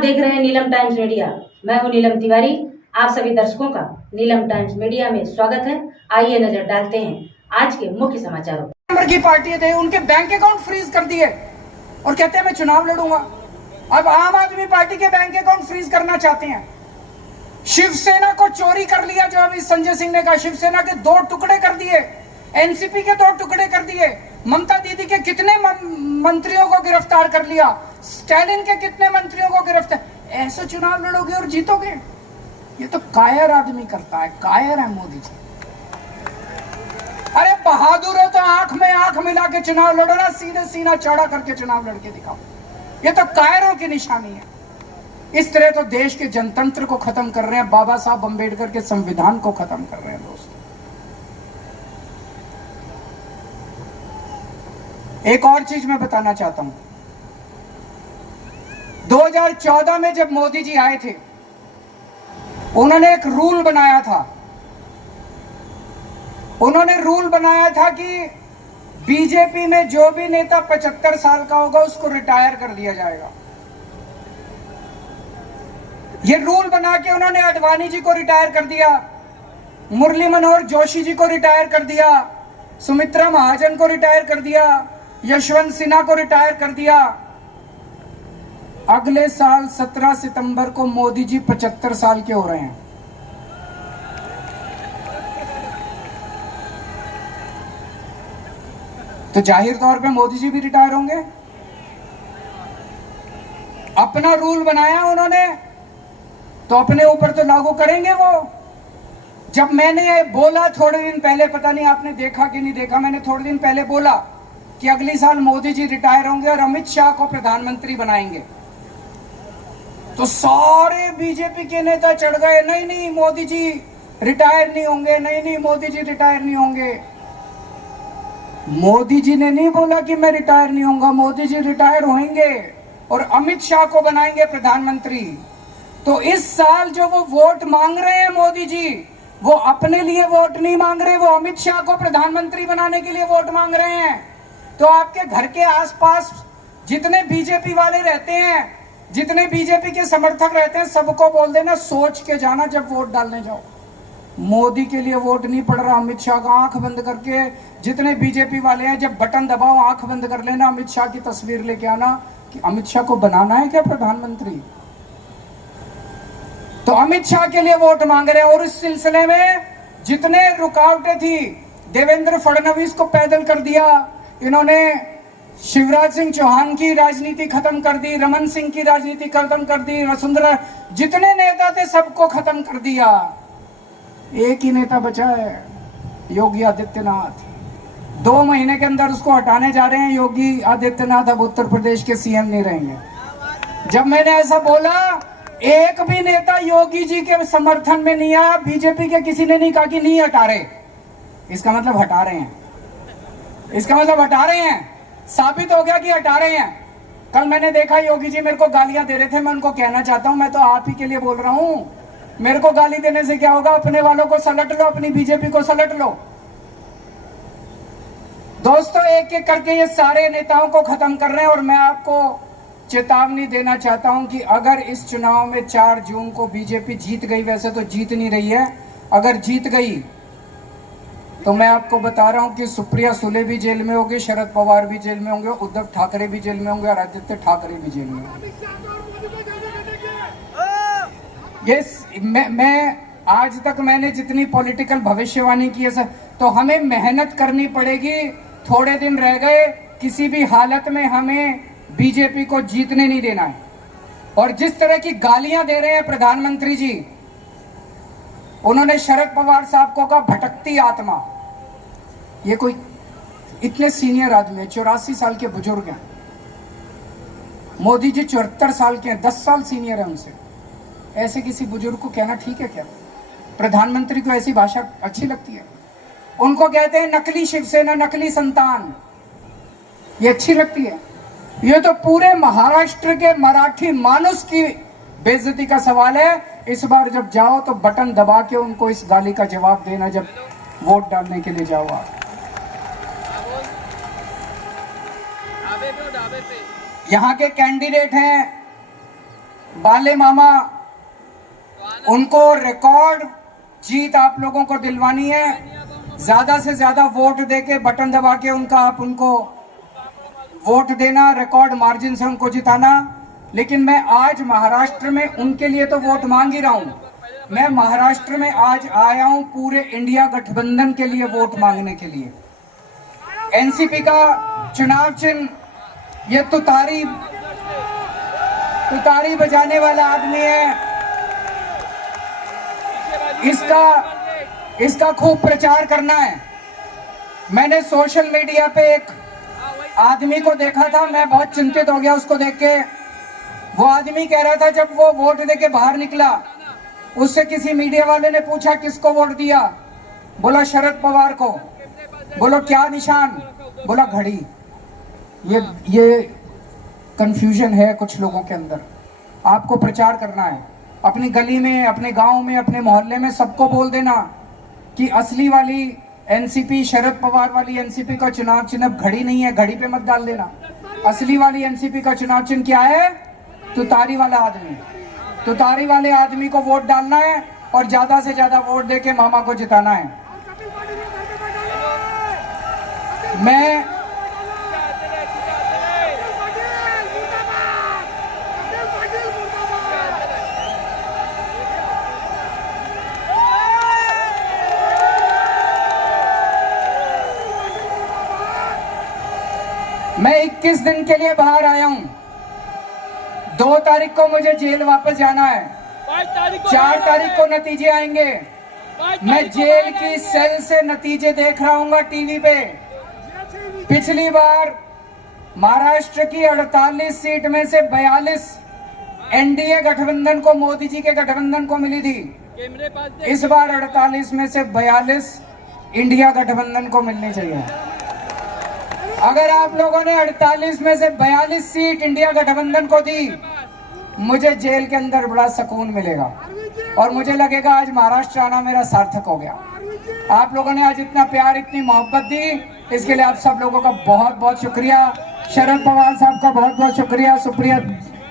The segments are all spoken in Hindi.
आप देख रहे हैं नीलम टाइम्स मीडिया। मैं हूं नीलम तिवारी। आप सभी दर्शकों का नीलम टाइम्स मीडिया में स्वागत है। आइए नजर डालते हैं आज के मुख्य समाचारों पर। नंबर की पार्टी थे, उनके बैंक अकाउंट फ्रीज कर दिए और कहते हैं मैं चुनाव लड़ूंगा। अब आम आदमी पार्टी के बैंक अकाउंट फ्रीज करना चाहते हैं। शिवसेना को चोरी कर लिया, जो अभी संजय सिंह ने कहा। शिवसेना के 2 टुकड़े कर दिए, एनसीपी के 2 टुकड़े कर दिए, ममता दीदी के कितने मंत्रियों को गिरफ्तार कर लिया, स्टालिन के कितने मंत्रियों को गिरफ्तार। ऐसे चुनाव लड़ोगे और जीतोगे? ये तो कायर आदमी करता है, कायर है मोदी जी। अरे बहादुर हो तो आंख में आंख मिला के चुनाव लड़ो ना, सीधे सीना चौड़ा करके चुनाव लड़के दिखाओ। ये तो कायरों की निशानी है। इस तरह तो देश के जनतंत्र को खत्म कर रहे हैं, बाबा साहब अंबेडकर के संविधान को खत्म कर रहे हैं। दोस्तों, एक और चीज मैं बताना चाहता हूं। 2014 में जब मोदी जी आए थे, उन्होंने एक रूल बनाया था। उन्होंने रूल बनाया था कि बीजेपी में जो भी नेता 75 साल का होगा उसको रिटायर कर दिया जाएगा। ये रूल बना के उन्होंने आडवाणी जी को रिटायर कर दिया, मुरली मनोहर जोशी जी को रिटायर कर दिया, सुमित्रा महाजन को रिटायर कर दिया, यशवंत सिन्हा को रिटायर कर दिया। अगले साल 17 सितंबर को मोदी जी 75 साल के हो रहे हैं। तो जाहिर तौर पे मोदी जी भी रिटायर होंगे। अपना रूल बनाया उन्होंने तो अपने ऊपर तो लागू करेंगे वो। जब मैंने बोला थोड़े दिन पहले, पता नहीं आपने देखा कि नहीं देखा, मैंने थोड़े दिन पहले बोला कि अगली साल मोदी जी रिटायर होंगे और अमित शाह को प्रधानमंत्री बनाएंगे, तो सारे बीजेपी के नेता चढ़ गए, नहीं नहीं मोदी जी रिटायर नहीं होंगे, नहीं नहीं मोदी जी रिटायर नहीं होंगे। मोदी जी ने नहीं बोला कि मैं रिटायर नहीं होऊंगा, मोदी जी रिटायर होंगे और अमित शाह को बनाएंगे प्रधानमंत्री। तो इस साल जो वो वोट मांग रहे हैं मोदी जी, वो अपने लिए वोट नहीं मांग रहे, वो अमित शाह को प्रधानमंत्री बनाने के लिए वोट मांग रहे हैं। तो आपके घर के आसपास जितने बीजेपी वाले रहते हैं, जितने बीजेपी के समर्थक रहते हैं, सबको बोल देना सोच के जाना जब वोट डालने जाओ। मोदी के लिए वोट नहीं पड़ रहा, अमित शाह का। आंख बंद करके जितने बीजेपी वाले हैं, जब बटन दबाओ आंख बंद कर लेना, अमित शाह की तस्वीर लेके आना कि अमित शाह को बनाना है क्या प्रधानमंत्री। तो अमित शाह के लिए वोट मांग रहे हैं। और इस सिलसिले में जितने रुकावटें थी, देवेंद्र फडणवीस को पैदल कर दिया इन्होंने, शिवराज सिंह चौहान की राजनीति खत्म कर दी, रमन सिंह की राजनीति खत्म कर दी, वसुंधरा, जितने नेता थे सबको खत्म कर दिया। एक ही नेता बचा है, योगी आदित्यनाथ। 2 महीने के अंदर उसको हटाने जा रहे हैं। योगी आदित्यनाथ अब उत्तर प्रदेश के सीएम नहीं रहेंगे। जब मैंने ऐसा बोला, एक भी नेता योगी जी के समर्थन में नहीं आया। बीजेपी के किसी ने नहीं कहा कि नहीं हटा रहे। इसका मतलब हटा रहे हैं, इसका मतलब हटा रहे हैं। साबित हो गया कि हटा रहे हैं। कल मैंने देखा योगी जी मेरे को गालियां दे रहे थे। मैं उनको कहना चाहता हूं, मैं तो आप ही के लिए बोल रहा हूं। मेरे को गाली देने से क्या होगा? अपने वालों को सलट लो, अपनी बीजेपी को सलट लो। दोस्तों, एक एक करके ये सारे नेताओं को खत्म कर रहे हैं। और मैं आपको चेतावनी देना चाहता हूं कि अगर इस चुनाव में 4 जून को बीजेपी जीत गई, वैसे तो जीत नहीं रही है, अगर जीत गई तो मैं आपको बता रहा हूं कि सुप्रिया सुले भी जेल में होगी, शरद पवार भी जेल में होंगे, उद्धव ठाकरे भी जेल में होंगे और आदित्य ठाकरे भी जेल में होंगे। मैं आज तक मैंने जितनी पॉलिटिकल भविष्यवाणी की है सर, तो हमें मेहनत करनी पड़ेगी। थोड़े दिन रह गए, किसी भी हालत में हमें बीजेपी को जीतने नहीं देना है। और जिस तरह की गालियां दे रहे हैं प्रधानमंत्री जी, उन्होंने शरद पवार साहब को कहा भटकती आत्मा। ये कोई इतने सीनियर आदमी है, 84 साल के बुजुर्ग हैं। मोदी जी 74 साल के हैं, 10 साल सीनियर है उनसे। ऐसे किसी बुजुर्ग को कहना ठीक है क्या? प्रधानमंत्री को ऐसी भाषा अच्छी लगती है? उनको कहते हैं नकली शिवसेना, नकली संतान। ये अच्छी लगती है? ये तो पूरे महाराष्ट्र के मराठी मानुस की बेइज्जती का सवाल है। इस बार जब जाओ तो बटन दबा के उनको इस गाली का जवाब देना, जब वोट डालने के लिए जाओ आप। यहाँ के कैंडिडेट हैं बाले मामा, उनको रिकॉर्ड जीत आप लोगों को दिलवानी है। ज्यादा से ज्यादा वोट देके बटन दबा के आप उनको वोट देना, रिकॉर्ड मार्जिन से उनको जिताना। लेकिन मैं आज महाराष्ट्र में उनके लिए तो वोट मांग ही रहा हूं, मैं महाराष्ट्र में आज आया हूं पूरे इंडिया गठबंधन के लिए वोट मांगने के लिए। एनसीपी का चुनाव चिन्ह ये तुतारी बजाने वाला आदमी है, इसका खूब प्रचार करना है। मैंने सोशल मीडिया पे एक आदमी को देखा था, मैं बहुत चिंतित हो गया उसको देख के। वो आदमी कह रहा था, जब वो वोट देके बाहर निकला, उससे किसी मीडिया वाले ने पूछा किसको वोट दिया, बोला शरद पवार को। बोलो क्या निशान, बोला घड़ी। ये कंफ्यूजन है कुछ लोगों के अंदर। आपको प्रचार करना है अपनी गली में, अपने गांव में, अपने मोहल्ले में, सबको बोल देना कि असली वाली एनसीपी, शरद पवार वाली एनसीपी का चुनाव चिन्ह घड़ी नहीं है, घड़ी पे मत डाल देना। असली वाली एनसीपी का चुनाव चिन्ह क्या है? तुतारी वाला आदमी। तुतारी वाले आदमी को वोट डालना है और ज्यादा से ज्यादा वोट देके मामा को जिताना है। मैं 21 दिन के लिए बाहर आया हूं। 2 तारीख को मुझे जेल वापस जाना है, 4 तारीख को नतीजे आएंगे। मैं जेल की सेल से नतीजे देख रहा हूँ टीवी पे। पिछली बार महाराष्ट्र की 48 सीट में से 42 एनडीए गठबंधन को, मोदी जी के गठबंधन को मिली थी। इस बार 48 में से 42 इंडिया गठबंधन को मिलनी चाहिए। अगर आप लोगों ने 48 में से 42 सीट इंडिया गठबंधन को दी, मुझे जेल के अंदर बड़ा सुकून मिलेगा और मुझे लगेगा आज महाराष्ट्र आना मेरा सार्थक हो गया। आप लोगों ने आज इतना प्यार, इतनी मोहब्बत दी, इसके लिए आप सब लोगों का बहुत बहुत शुक्रिया। शरद पवार साहब का बहुत बहुत शुक्रिया, सुप्रिया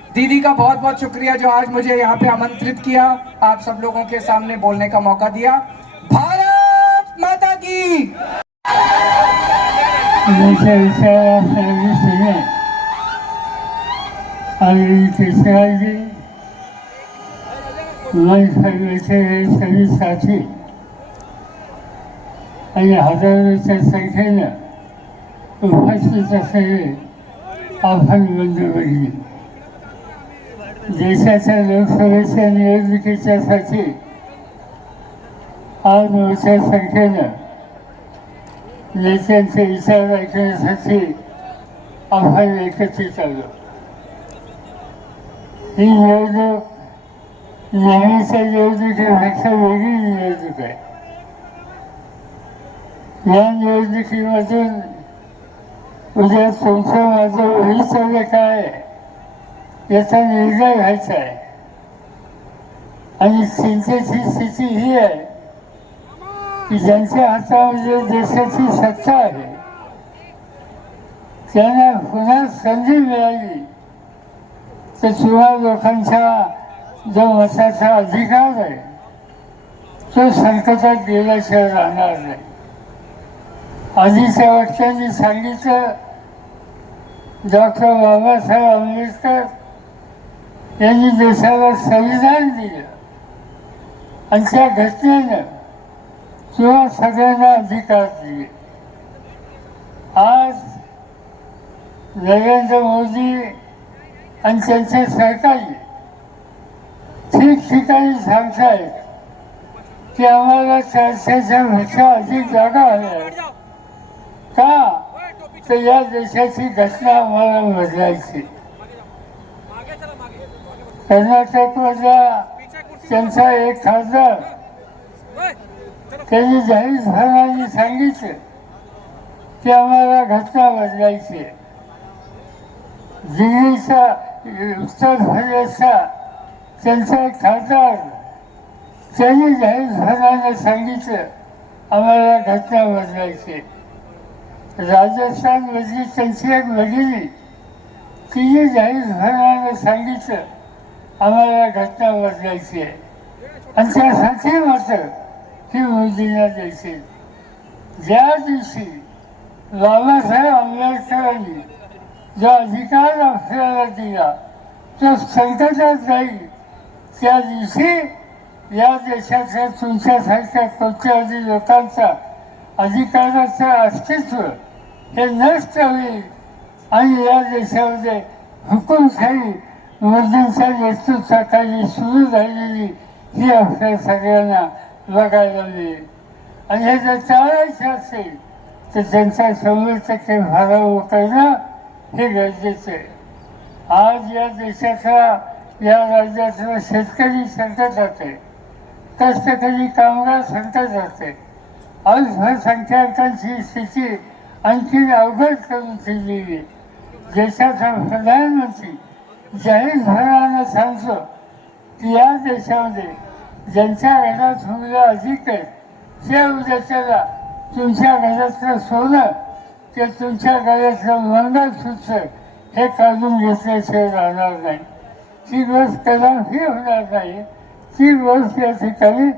दीदी का बहुत बहुत शुक्रिया जो आज मुझे यहाँ पे आमंत्रित किया, आप सब लोगों के सामने बोलने का मौका दिया। भारत माता की। सभी साथी आणि हजारोच्या संख्येनं उपस्थित असलेले आव्हान बंधूभगिनी, देशाच्या लोकसभेच्या निवडणुकीच्यासाठी आज मोठ्या संख्येनं नेत्यांचे विचार ऐकण्यासाठी आव्हान एकत्रित आलो। ही निवडणूक नेहमीच्या निवडणुकीपेक्षा वेगळी निवडणूक आहे। या निवडणुकीमधून उद्या तुमचं माझं भवितव्य काय याचा निर्णय व्हायचा आहे आणि चिंतेची स्थिती ही आहे की ज्यांच्या हातामध्ये देशाची सत्ता आहे त्यांना पुन्हा संधी मिळाली तर तुम्हा लोकांचा जो मताचा अधिकार आहे तो संकटात गेल्याशिवाय राहणार नाही। आधीच्या वक्त्यांनी सांगितलं, डॉक्टर बाबासाहेब आंबेडकर यांनी देशाला संविधान दिलं आणि त्या घटनेनं किंवा सगळ्यांना अधिकार दिले। आज नरेंद्र मोदी आणि त्यांचे सरकारी ठिकठिकाणी सांगतायत की आम्हाला 400च्या अधिक जागा हव्या का, तर या देशाची घटना आम्हाला बदलायची। कर्नाटकमधला त्यांचा एक खासदार त्यांनी जाहीरपणाने सांगितलं की आम्हाला घटना बदलायची। दिल्लीचा, उत्तर प्रदेशचा त्यांचा एक खासदार त्यांनी जाहीरपणाने सांगितलं आम्हाला घटना बदलायची। राजस्थानमधली त्यांची एक भगिनी तिने जाहीरपणाने सांगितलं आम्हाला घटना बदलायची आहे आणि त्यासाठी मात्र ही मोदींना द्यायची. ज्या दिवशी बाबासाहेब आंबेडकरांनी जो अधिकार आपल्याला दिला तो संकटात जाईल, त्या दिवशी या देशाच्या तुमच्यासारख्या कोट्यावधी लोकांचा अधिकाराचं अस्तित्व हे नष्ट होईल आणि या देशामध्ये हुकुमशाही मोदींच्या नेतृत्वाखाली सुरू झालेली ही आपल्या सगळ्यांना बघायला मिळेल. आणि हे जर टाळायचं असेल तर त्यांचा 100% पराभव करणं हे गरजेचं आहे. आज या देशाचा या राज्यातला शेतकरी संकटात आहे, कष्टकरी कामगार संकटात आहे, अल्पसंख्याकांची स्थिती आणखी अवघड करून ठेवलेली आहे. देशाचा प्रधानमंत्री जाहीरपणानं सांगतो की या देशामध्ये ज्यांच्या घरात मुलं अधिक आहेत ते उद्याच्याला तुमच्या घरातलं सोनं ते तुमच्या घरातलं मंगळसूत्र हे काढून घेतल्याशिवाय राहणार नाही. ती गोष्ट कदापि होणार नाही. ती गोष्ट या ठिकाणी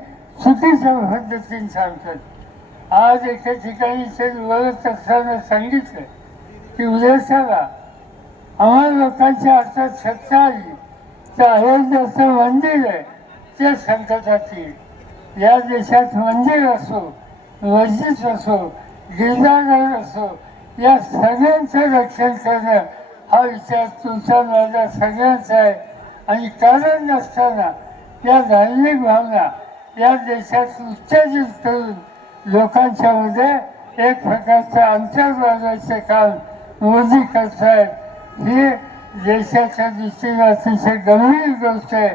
चुकीच्या पद्धतीने सांगतात. आज एका ठिकाणी ते बोलत असताना सांगितलं की उद्याच्याला आम्हा लोकांच्या हातात सत्ता आली तर अयोध्याचं मंदिर आहे ते संकटात येईल. या देशात मंदिर असो, मस्जिद असो, गिरजाघर असो, या सगळ्यांचं रक्षण करणं हा विचार तुमचा माझा सगळ्यांचा आहे. आणि कारण नसताना या धार्मिक भावना या देशात उत्तेजित करून लोकांच्या मध्ये एक प्रकारचं अंतर वाढवायचं काम मोदी करतायत. ही देशाच्या दृष्टीने अतिशय गंभीर गोष्ट आहे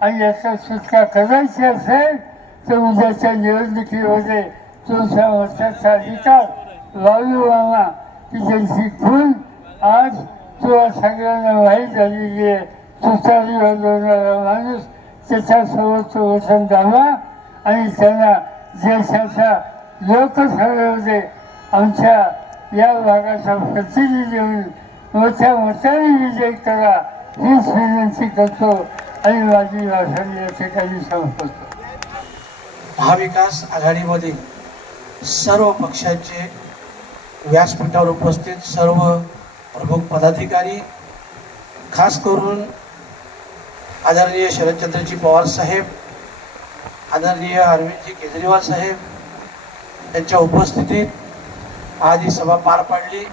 आणि याचा सुटका करायची असेल तर उद्याच्या निवडणुकीमध्ये तुमच्या मताचा अधिकार बाळूमामा की ज्यांची खून आज तुला सगळ्यांना माहीत झालेली आहे, तुतारी वाजवणारा माणूस, त्याच्यासोबत तो वचन द्यावा आणि त्यांना देशाच्या लोकसभेमध्ये आमच्या या भागाचा प्रतिनिधी म्हणून मोठ्या मताने विजय करा हीच विनंती करतो आणि माझी भाषण या ठिकाणी संपवतो. महाविकास आघाडीमधील सर्व पक्षांचे व्यासपीठावर उपस्थित सर्व प्रमुख पदाधिकारी, खास करून आदरणीय शरदचंद्रजी पवार साहेब, आदरणीय अरविंदजी केजरीवाल साहेब यांच्या उपस्थितीत आज ही सभा पार पाडली.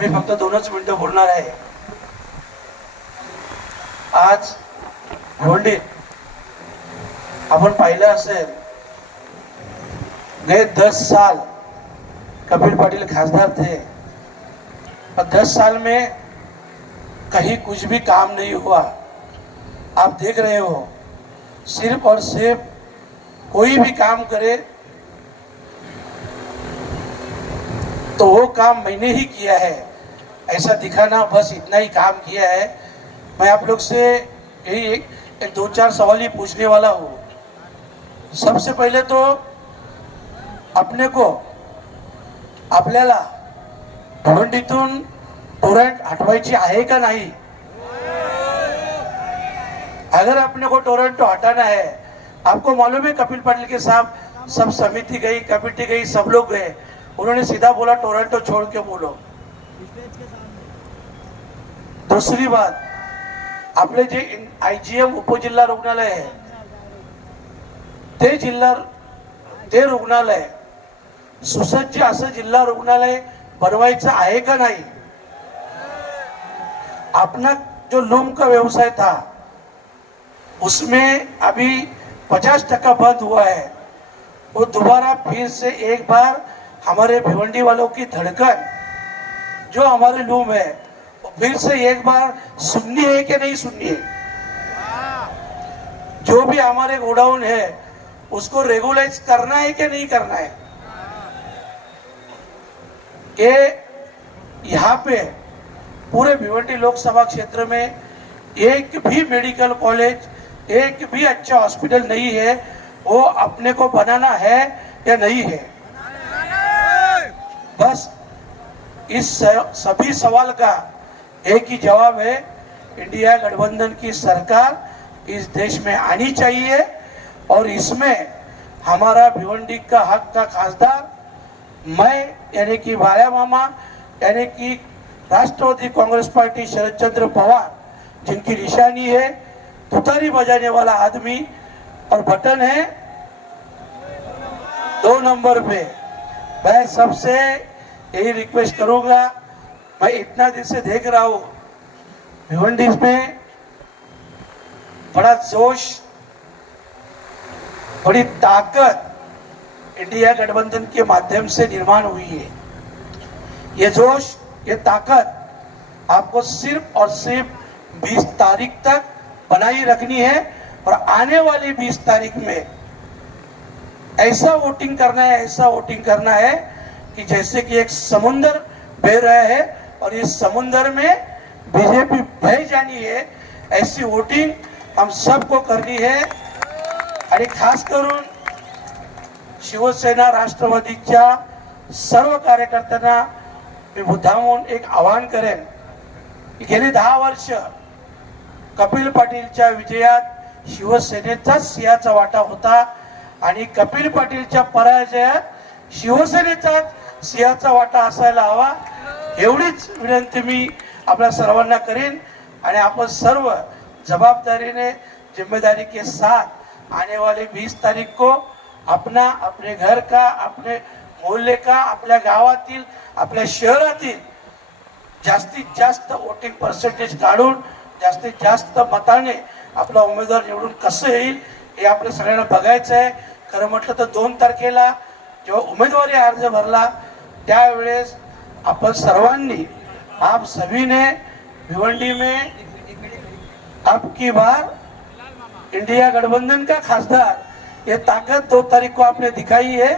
मी फक्त 2च मिनिटं बोलणार आहे. आज भिवंडीत अपन पाहिलं असेल, गए 10 साल कपिल पाटिल खासदार थे और 10 साल में कहीं कुछ भी काम नहीं हुआ. आप देख रहे हो, सिर्फ और सिर्फ कोई भी काम करे तो वो काम मैंने ही किया है ऐसा दिखाना, बस इतना ही काम किया है. मैं आप लोग से यही एक 2-4 सवाल ही पूछने वाला हूँ. सबसे पहले तो अपने को आपल्याला भिवंडीतून टोरेंट हटवायची आहे का नहीं? अगर अपने को टोरेंटो हटाना है, आपको मालूम है कपिल पाटिल के साहब सब समिति गई, कमेटी गई, सब लोग गए, उन्होंने सीधा बोला टोरेंटो छोड़ के बोलो. दूसरी बात, आपले जे IGM उपजिल्हा रुग्णालय आहे ते रुग्णालय सुसज्ज असं जिल्हा रुग्णालय बनवायचं आहे का नाही? अपना जो लूम का व्यवसाय था उसमें अभी 50% बंद हुआ है. वो दोबारा फिर से एक बार हमारे भिवंडी वालों की धड़कन जो हमारे लूम है वो फिर से एक बार सुननी है कि नहीं सुननी है? जो भी हमारे गोडाउन है उसको रेगुलाइज करना है कि नहीं करना है? ये यहाँ पे पूरे भिवंडी लोकसभा क्षेत्र में एक भी मेडिकल कॉलेज, एक भी अच्छा हॉस्पिटल नहीं है. वो अपने को बनाना है या नहीं है? बस इस सभी सवाल का एक ही जवाब है इंडिया गठबंधन की सरकार इस देश में आनी चाहिए और इसमें हमारा भिवंडी का हक का खासदार मैं यानी कि भाया मामा यानी कि राष्ट्रवादी कांग्रेस पार्टी शरद चंद्र पवार जिनकी निशानी है तुतारी बजाने वाला आदमी और बटन है 2 नंबर पे। मैं सबसे यही रिक्वेस्ट करूंगा, मैं इतना दिन से देख रहा हूं भिवंडी में बड़ा जोश बड़ी ताकत इंडिया गठबंधन के माध्यम से निर्माण हुई है। ये जोश ये ताकत आपको सिर्फ और सिर्फ 20 तारीख तक बनाई रखनी है और आने वाली 20 तारीख में ऐसा वोटिंग करना है कि जैसे कि एक समुंदर बह रहा है और इस समुंदर में बीजेपी बह जानी है। ऐसी वोटिंग हम सबको करनी है आणि खास करून शिवसेना राष्ट्रवादीच्या सर्व कार्यकर्त्यांना मी मुद्दामून एक आवाहन करेन की गेली 10 वर्ष कपिल पाटीलच्या विजयात शिवसेनेचाच सिंहाचा वाटा होता आणि कपिल पाटीलच्या पराजयात शिवसेनेचाच सिंहाचा वाटा असायला हवा एवढीच विनंती मी आपल्या सर्वांना करेन आणि आपण सर्व जबाबदारीने जिम्मेदारी के साथ आने वाले 20 तारीख को अपने घर का अपने मोहल्ले का आपल्या गावातील आपल्या शहरातील जास्तीत जास्त वोटिंग पर्सेंटेज काढून जास्तीत जास्त मताने आपला उमेदवार निवडून कसं येईल हे आपल्या सगळ्यांना बघायचं आहे। खरं म्हटलं तर 2 तारखेला जेव्हा उमेदवारी अर्ज भरला त्यावेळेस आपण सर्वांनी आप सभी ने भिवंडी में अब की बार इंडिया गठबंधन का खासदार ये ताकत 2 तारीख को आपने दिखाई है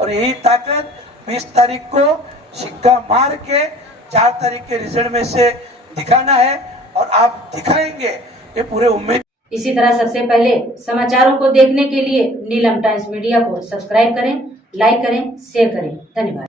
और यही ताकत 20 तारीख को सिक्का मार के 4 तारीख के रिजल्ट में से दिखाना है और आप दिखाएंगे ये पूरे उम्मीद। इसी तरह सबसे पहले समाचारों को देखने के लिए नीलम टाइम्स मीडिया को सब्सक्राइब करें, लाइक करें, शेयर करें। धन्यवाद।